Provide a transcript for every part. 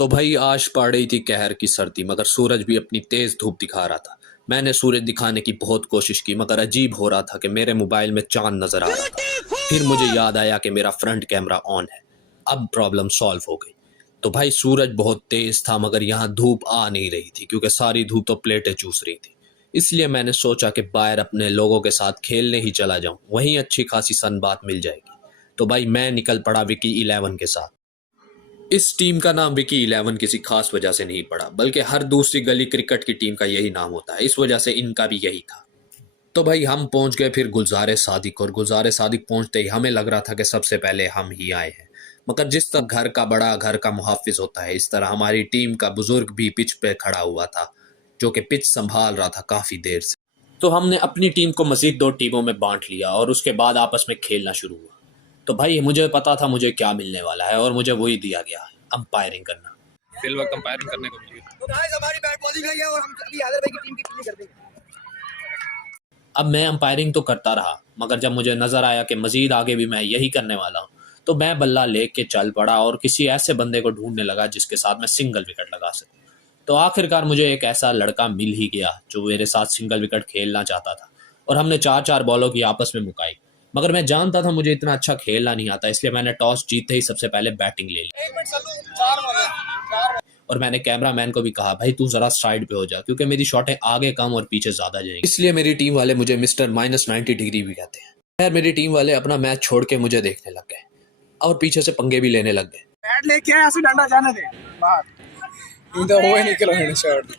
तो भाई आज पड़ रही थी कहर की सर्दी, मगर सूरज भी अपनी तेज धूप दिखा रहा था। मैंने सूरज दिखाने की बहुत कोशिश की, मगर अजीब हो रहा था कि मेरे मोबाइल में चांद नजर आ रहा था। फिर मुझे याद आया कि मेरा फ्रंट कैमरा ऑन है। अब प्रॉब्लम सॉल्व हो गई। तो भाई सूरज बहुत तेज था, मगर यहाँ धूप आ नहीं रही थी क्योंकि सारी धूप तो प्लेटें चूस रही थी। इसलिए मैंने सोचा कि बाहर अपने लोगों के साथ खेलने ही चला जाऊं, वहीं अच्छी खासी सनबात मिल जाएगी। तो भाई मैं निकल पड़ा विकी 11 के साथ। इस टीम का नाम विकी 11 किसी खास वजह से नहीं पड़ा, बल्कि हर दूसरी गली क्रिकेट की टीम का यही नाम होता है, इस वजह से इनका भी यही था। तो भाई हम पहुंच गए फिर गुलजारे सादिक, और गुलजारे सादिक पहुंचते ही हमें लग रहा था कि सबसे पहले हम ही आए हैं। मगर जिस तरह घर का बड़ा घर का मुहाफिज होता है, इस तरह हमारी टीम का बुजुर्ग भी पिच पे खड़ा हुआ था, जो कि पिच संभाल रहा था काफी देर से। तो हमने अपनी टीम को मजीद 2 टीमों में बांट लिया और उसके बाद आपस में खेलना शुरू हुआ। तो भाई मुझे पता था मुझे क्या मिलने वाला है, और मुझे वही दिया गया, अंपायरिंग करना। फिल वक्त अंपायरिंग करने को मिली। तो गाइस हमारी बैट बॉलिंग है और हम अभी आदर भाई की टीम की फील्डिंग कर देंगे। अब मैं अंपायरिंग तो करता रहा, मगर जब मुझे नजर आया कि मजीद आगे भी मैं यही करने वाला हूँ, तो मैं बल्ला लेके चल पड़ा और किसी ऐसे बंदे को ढूंढने लगा जिसके साथ मैं सिंगल विकेट लगा सकूं। तो आखिरकार मुझे एक ऐसा लड़का मिल ही गया जो मेरे साथ सिंगल विकेट खेलना चाहता था, और हमने 4-4 बॉलों की आपस में मुकाई। मगर मैं जानता था मुझे इतना अच्छा खेलना नहीं आता, इसलिए मैंने टॉस जीतते ही सबसे पहले बैटिंग ले ली। एक मिनट चलो, 4 बॉल है। और मैंने कैमरामैन को भी कहा, भाई तू जरा साइड पे हो जा, क्योंकि मेरी शॉटें आगे कम और पीछे ज्यादा जाएंगी। इसलिए मेरी टीम वाले मुझे मिस्टर -90 डिग्री भी कहते हैं। खैर मेरी टीम वाले अपना मैच छोड़ के मुझे देखने लग गए और पीछे से पंगे भी लेने लग गए। बैट लेके आया, ऐसे डंडा जाने दे बाहर। इधर वो निकलो हेडशॉट।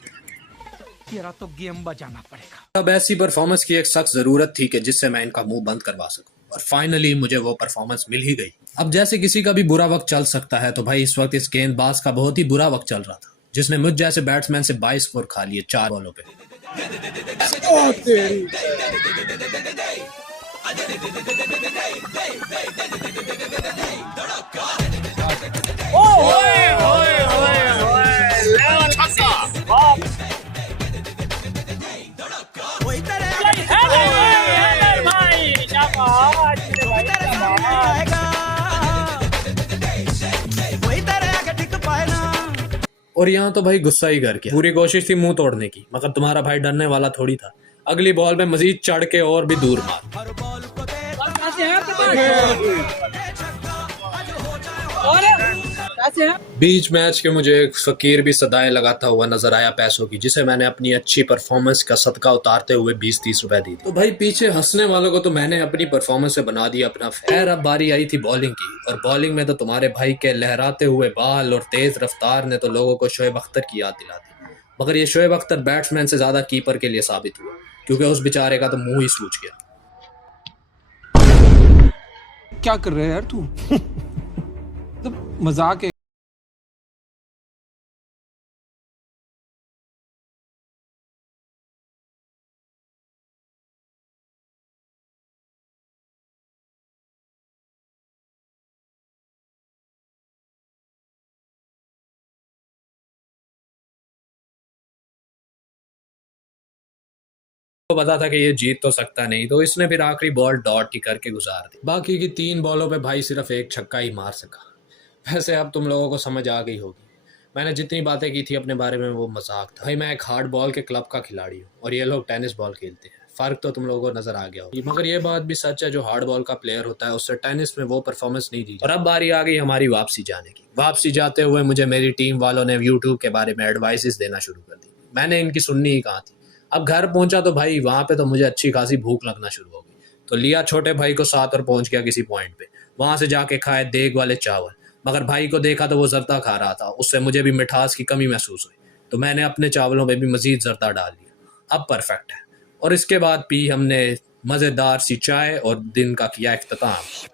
तेरा तो गेम बजाना पड़ेगा। अब ऐसी परफॉर्मेंस की एक सख्त जरूरत थी कि जिससे मैं इनका मुंह बंद करवा सकूं, और फाइनली मुझे वो परफॉर्मेंस मिल ही गई। अब जैसे किसी का भी बुरा वक्त चल सकता है, तो भाई इस वक्त इस गेंदबाज का बहुत ही बुरा वक्त चल रहा था, जिसने मुझ जैसे बैट्समैन से 22 स्कोर खा लिए 4 बॉलों पे। ओ तेरी ओ होए होए होए होए लेवल छक्का वाह। वही तरह है भाई, शाबाश भाई शाबाश। वही तरह का ठीक पाएना। और यहाँ तो भाई गुस्सा ही कर गया। पूरी कोशिश थी मुंह तोड़ने की, मगर तुम्हारा भाई डरने वाला थोड़ी था। अगली बॉल में मजीद चढ़ के और भी दूर मार। बीच मैच के मुझे एक फकीर भी सदाएं लगाता हुआ नजर आया पैसों की, जिसे मैंने अपनी अच्छी परफॉर्मेंस का सदका उतारते हुए 20-30 रुपए दी। तो भाई पीछे हंसने वालों को तो मैंने अपनी परफॉर्मेंस से बना दिया अपना खैर। अब बारी आई थी बॉलिंग की, और बॉलिंग में तो तुम्हारे भाई के लहराते हुए बाल और तेज रफ्तार ने तो लोगों को शोएब अख्तर की याद दिला दी। मगर ये शोएब अख्तर बैट्समैन से ज्यादा कीपर के लिए साबित हुआ, क्योंकि उस बेचारे का तो मुंह ही सूज गया। क्या कर रहे हैं यार तू? तो मजाक है। को पता था कि ये जीत तो सकता नहीं, तो इसने फिर आखिरी बॉल डॉट ही करके गुजार दी। बाकी की 3 बॉलों पे भाई सिर्फ एक छक्का ही मार सका। वैसे अब तुम लोगों को समझ आ गई होगी, मैंने जितनी बातें की थी अपने बारे में वो मजाक था। भाई मैं एक हार्ड बॉल के क्लब का खिलाड़ी हूँ, और ये लोग टेनिस बॉल खेलते हैं। फर्क तो तुम लोगों को नजर आ गया होगा, मगर ये बात भी सच है, जो हार्ड बॉल का प्लेयर होता है उससे टेनिस में वो परफॉर्मेंस नहीं दी। और अब बारी आ गई हमारी वापसी जाने की। वापसी जाते हुए मुझे मेरी टीम वालों ने यूट्यूब के बारे में एडवाइसेस देना शुरू कर दी। मैंने इनकी सुननी ही कहाँ थी। अब घर पहुंचा तो भाई वहां पे तो मुझे अच्छी खासी भूख लगना शुरू हो गई। तो लिया छोटे भाई को साथ और पहुंच गया किसी पॉइंट पे। वहां से जाके खाए देग वाले चावल, मगर भाई को देखा तो वो जर्दा खा रहा था, उससे मुझे भी मिठास की कमी महसूस हुई। तो मैंने अपने चावलों में भी मजीद जर्दा डाल लिया। अब परफेक्ट है। और इसके बाद पी हमने मज़ेदार सी चाय और दिन का किया इख्तिताम।